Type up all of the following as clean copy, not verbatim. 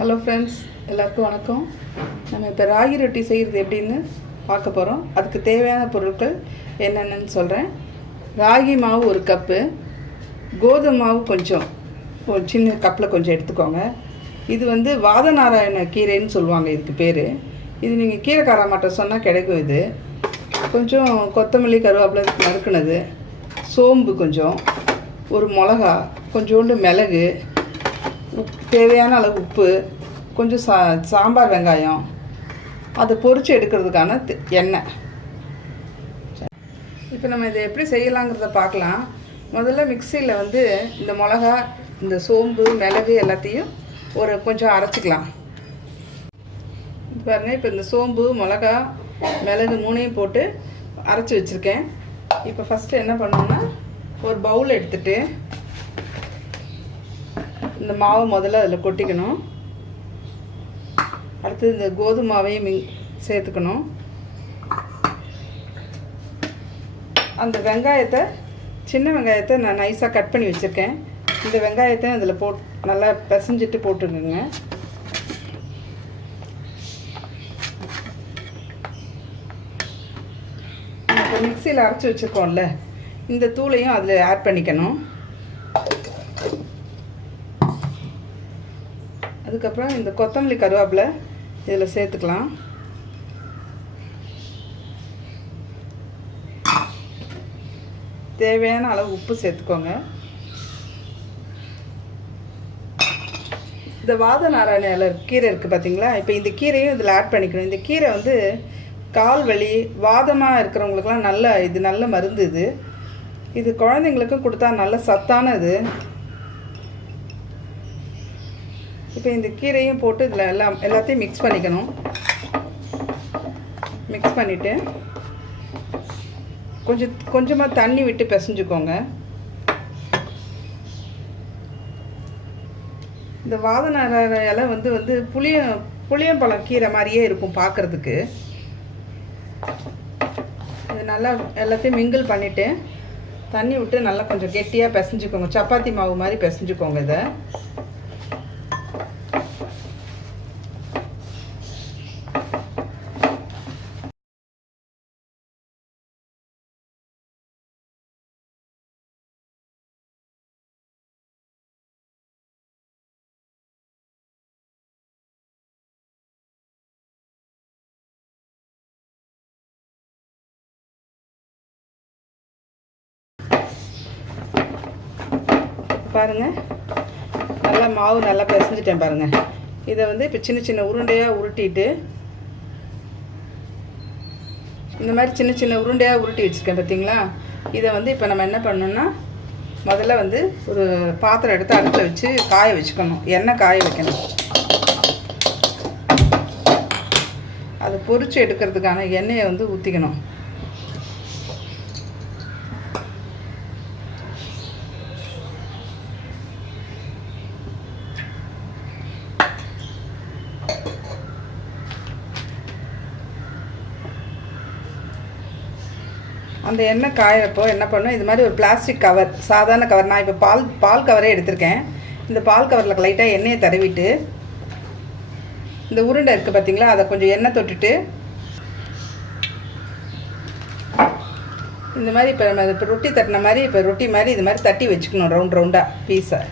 Hello friends, எல்லாருக்கும் வணக்கம். நம்ம இப்போ ராகி ரொட்டி செய்கிறது எப்படின்னு பார்க்க போகிறோம். அதுக்கு தேவையான பொருட்கள் என்னென்னு சொல்கிறேன். ராகி மாவு 1 கப்பு, கோதுமை மாவு கொஞ்சம் ஒரு சின்ன கப்பில் கொஞ்சம் எடுத்துக்கோங்க. இது வந்து வாதநாராயண கீரைன்னு சொல்லுவாங்க, இதுக்கு பேர். இது நீங்கள் கீரைக்கார மாட்ட சொன்னால் கிடைக்கும். இது கொஞ்சம் கொத்தமல்லி கருவேப்பிலை நறுக்குனது, சோம்பு கொஞ்சம், ஒரு மிளகா, கொஞ்சோண்டு மிளகு, தேவையான அளவு உப்பு, கொஞ்சம் சாம்பார் வெங்காயம், அதை பொரித்து எடுக்கிறதுக்கான எண்ணெய். இப்போ நம்ம இதை எப்படி செய்யலாங்கிறத பார்க்கலாம். முதல்ல மிக்சியில் வந்து இந்த மிளகா, இந்த சோம்பு, மிளகு எல்லாத்தையும் கொஞ்சம் அரைச்சிக்கலாம். பாருங்கள், இப்போ இந்த சோம்பு, மிளகா, மிளகு 3ஐயும் போட்டு அரைச்சி வச்சுருக்கேன். இப்போ ஃபஸ்ட்டு என்ன பண்ணோன்னா, ஒரு பவுல் எடுத்துகிட்டு இந்த மாவை முதல்ல அதில் கொட்டிக்கணும். அடுத்து இந்த கோதுமை மாவையும் சேர்த்துக்கணும். அந்த வெங்காயத்தை, சின்ன வெங்காயத்தை நான் நைஸாக கட் பண்ணி வச்சுருக்கேன். இந்த வெங்காயத்தை அதில் நல்லா பிசைஞ்சிட்டு போட்டுருங்க. இப்போ மிக்சியில் அரைச்சி வச்சுருக்கோம்ல, இந்த தூளையும் அதில் ஆட் பண்ணிக்கணும். அதுக்கப்புறம் இந்த கொத்தமல்லி கருவேப்பிலை இதில் சேர்த்துக்கலாம். தேவையான அளவு உப்பு சேர்த்துக்கோங்க. இந்த வாதநாராயண இலை கீரை இருக்குது பார்த்தீங்களா, இப்போ இந்த கீரையும் இதில் ஆட் பண்ணிக்கணும். இந்த கீரை வந்து கால் வலி, வாதமாக இருக்கிறவங்களுக்கெல்லாம் இது நல்ல மருந்து. இது குழந்தைங்களுக்கும் கொடுத்தா நல்ல சத்தானது. இப்போ இந்த கீரையும் போட்டு இதில் எல்லாத்தையும் மிக்ஸ் பண்ணிக்கணும். மிக்ஸ் பண்ணிவிட்டு கொஞ்சமாக தண்ணி விட்டு பிசைஞ்சுக்கோங்க. இந்த வாதநாராயண இலை வந்து புளியம்பழம் கீரை மாதிரியே இருக்கும் பார்க்குறதுக்கு. இது நல்லா எல்லாத்தையும் மிங்கிள் பண்ணிவிட்டு தண்ணி விட்டு நல்லா கொஞ்சம் கெட்டியாக பிசைஞ்சுக்கோங்க. சப்பாத்தி மாவு மாதிரி பிசைஞ்சுக்கோங்க. இதை பாருங்கள், நல்லா மாவு நல்லா பிசைஞ்சிட்டேன் பாருங்கள். இதை வந்து இப்போ சின்ன சின்ன உருண்டையாக உருட்டிட்டு, இந்த மாதிரி சின்ன சின்ன உருண்டையாக உருட்டி வச்சுருக்கேன் பார்த்தீங்களா. இதை வந்து இப்போ நம்ம என்ன பண்ணணும்னா, முதல்ல வந்து ஒரு பாத்திரம் எடுத்து அடுப்பில் வச்சு காய வச்சுக்கணும். எண்ணெய் காய வைக்கணும். அதை பொரித்து எடுக்கிறதுக்கான எண்ணெயை வந்து ஊற்றிக்கணும். அந்த எண்ணெய் காயறப்போ என்ன பண்ணணும், இது மாதிரி ஒரு பிளாஸ்டிக் கவர், சாதாரண கவர், நான் இப்போ பால் கவரே எடுத்திருக்கேன். இந்த பால் கவரில் லைட்டாக எண்ணெயை தடவிட்டு, இந்த உருண்டை இருக்குது பார்த்தீங்களா, அதை கொஞ்சம் எண்ணெய் தொட்டுட்டு, இந்த மாதிரி இப்போ நம்ம இப்போ ரொட்டி தட்டின மாதிரி, இப்போ ரொட்டி மாதிரி இது மாதிரி தட்டி வச்சுக்கணும். ரவுண்டாக பீஸை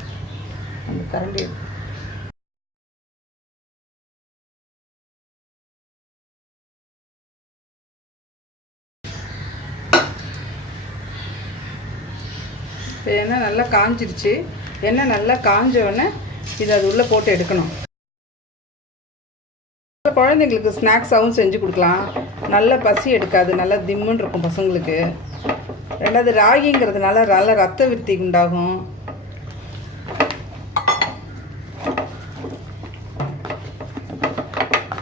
அந்த கரண்டி இப்போ எண்ணெய் நல்லா காஞ்சிருச்சு. எண்ணெய் நல்லா காஞ்சோடனே இதை அது உள்ளே போட்டு எடுக்கணும். குழந்தைங்களுக்கு ஸ்நாக்ஸாகவும் செஞ்சு கொடுக்கலாம். நல்ல பசி எடுக்காது, நல்லா திம்முன்னு இருக்கும் பசங்களுக்கு. ரெண்டாவது ராகிங்கிறதுனால நல்ல ரத்த விருத்தி உண்டாகும்.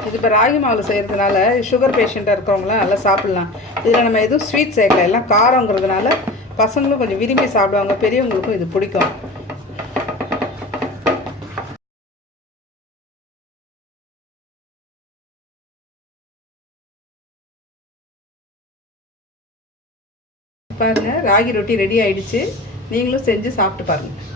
இது இப்போ ராகி மாவில் செய்கிறதுனால சுகர் பேஷண்ட்டாக இருக்கிறவங்களாம் நல்லா சாப்பிட்லாம். இதில் நம்ம எதுவும் ஸ்வீட் சேர்க்கல, எல்லாம் காரங்கிறதுனால பசங்களும் கொஞ்சம் விரும்பி சாப்பிடுவாங்க, பெரியவங்களுக்கும் இது பிடிக்கும். பாருங்கள், ராகி ரொட்டி ரெடி ஆயிடுச்சு. நீங்களும் செஞ்சு சாப்பிட்டு பாருங்கள்.